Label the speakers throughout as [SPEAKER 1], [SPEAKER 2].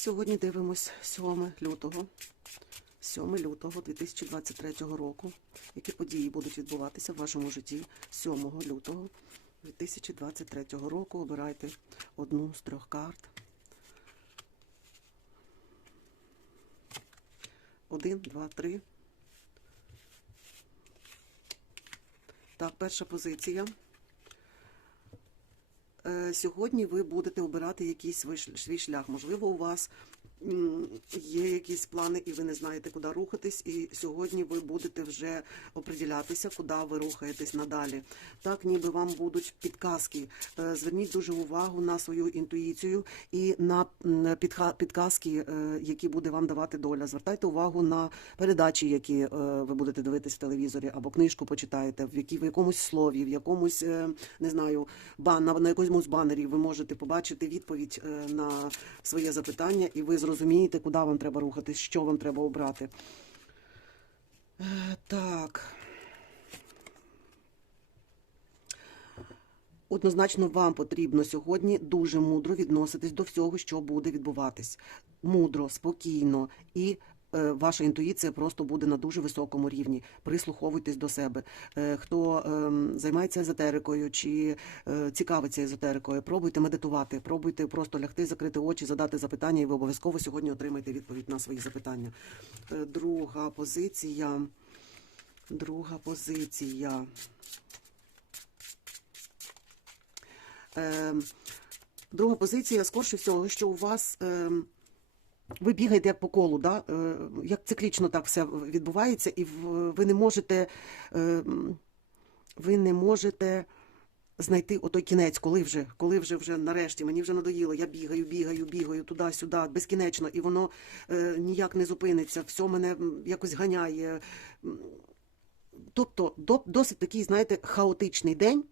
[SPEAKER 1] Сьогодні дивимось 7 лютого. 7 лютого 2023 року. Які події будуть відбуватися в вашому житті 7 лютого 2023 року. Обирайте одну з трьох карт. Один, два, три. Так, перша позиція. Е, Сьогодні ви будете обирати якийсь свій шлях. Можливо, у вас є якісь плани, і ви не знаєте, куди рухатись. І сьогодні ви будете вже оприділятися, куди ви рухаєтесь надалі. Так, ніби вам будуть підказки. Е, Зверніть дуже увагу на свою інтуїцію і на підказки, е, які буде вам давати доля. Звертайте увагу на передачі, які е, ви будете дивитись в телевізорі, або книжку почитаєте, в які в якомусь слові, в якомусь не знаю, бан на, якомусь банері ви можете побачити відповідь на своє запитання, і ви зрозумієте, куди вам треба рухатись, що вам треба обрати. Е, Так. Однозначно, вам потрібно сьогодні дуже мудро відноситись до всього, що буде відбуватись. Мудро, спокійно, і ваша інтуїція просто буде на дуже високому рівні. Прислуховуйтесь до себе. Е, хто ем, займається езотерикою чи е, цікавиться езотерикою, пробуйте медитувати, пробуйте просто лягти, закрити очі, задати запитання, і ви обов'язково сьогодні отримаєте відповідь на свої запитання. Е, друга позиція. Друга позиція. Е, друга позиція, скорше всього, що у вас е, ви бігаєте як по колу, да? е, як циклічно так все відбувається, і ви не можете, е, ви не можете знайти отой кінець, коли вже, коли вже вже нарешті мені вже надоїло, я бігаю, бігаю, бігаю туди-сюди, безкінечно, і воно е, ніяк не зупиниться, все мене якось ганяє. Тобто досить такий, знаєте, хаотичний день.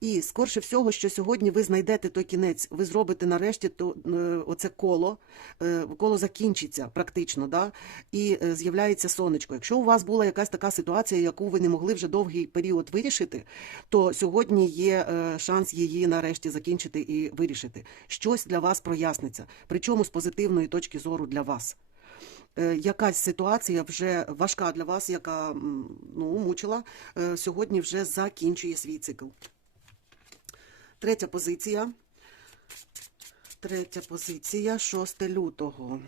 [SPEAKER 1] І скорше всього, що сьогодні ви знайдете той кінець, ви зробите нарешті то е, оце коло, е, коло закінчиться практично, да? і е, з'являється сонечко. Якщо у вас була якась така ситуація, яку ви не могли вже довгий період вирішити, то сьогодні є шанс її нарешті закінчити і вирішити. Щось для вас проясниться, причому з позитивної точки зору для вас. Якась ситуація вже важка для вас, яка ну, мучила, сьогодні вже закінчує свій цикл. Третя позиція. Третя позиція 6 лютого.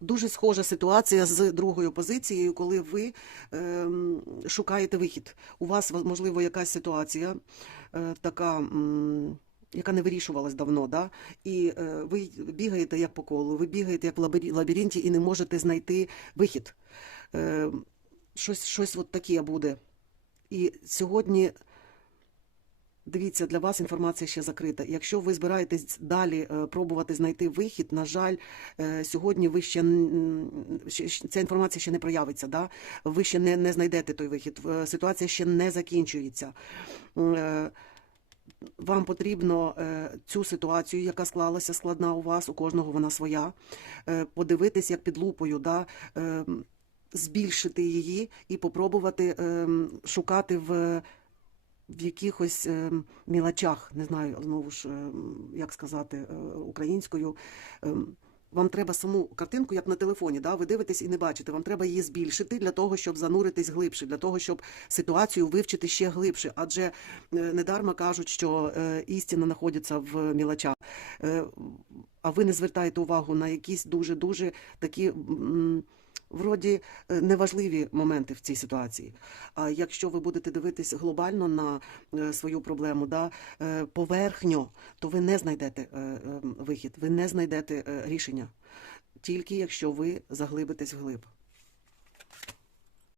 [SPEAKER 1] Дуже схожа ситуація з другою позицією, коли ви ем, шукаєте вихід. У вас, можливо, якась ситуація е, така. м, яка не вирішувалась давно, да? і е, ви бігаєте як по колу, ви бігаєте як в лабіринті і не можете знайти вихід. Е, щось, щось от таке буде. І сьогодні, дивіться, для вас інформація ще закрита. Якщо ви збираєтесь далі е, пробувати знайти вихід, на жаль, е, сьогодні ви ще, ця інформація ще не проявиться. Да? Ви ще не, не знайдете той вихід. Е, Ситуація ще не закінчується. Вам потрібно цю ситуацію, яка склалася складна у вас, у кожного вона своя, подивитись як під лупою, да, е, збільшити її і попробувати е, шукати в, в якихось е, мілочах, не знаю знову ж, е, як сказати е, українською. Вам треба саму картинку, як на телефоні, да? ви дивитесь і не бачите. Вам треба її збільшити для того, щоб зануритись глибше, для того, щоб ситуацію вивчити ще глибше. Адже е, недарма кажуть, що е, істина знаходиться в мілочах. Е, А ви не звертаєте увагу на якісь дуже-дуже такі. Вроді е, неважливі моменти в цій ситуації. А якщо ви будете дивитись глобально на е, свою проблему, да, е, поверхньо, то ви не знайдете вихід, ви не знайдете рішення. Тільки якщо ви заглибитесь вглиб.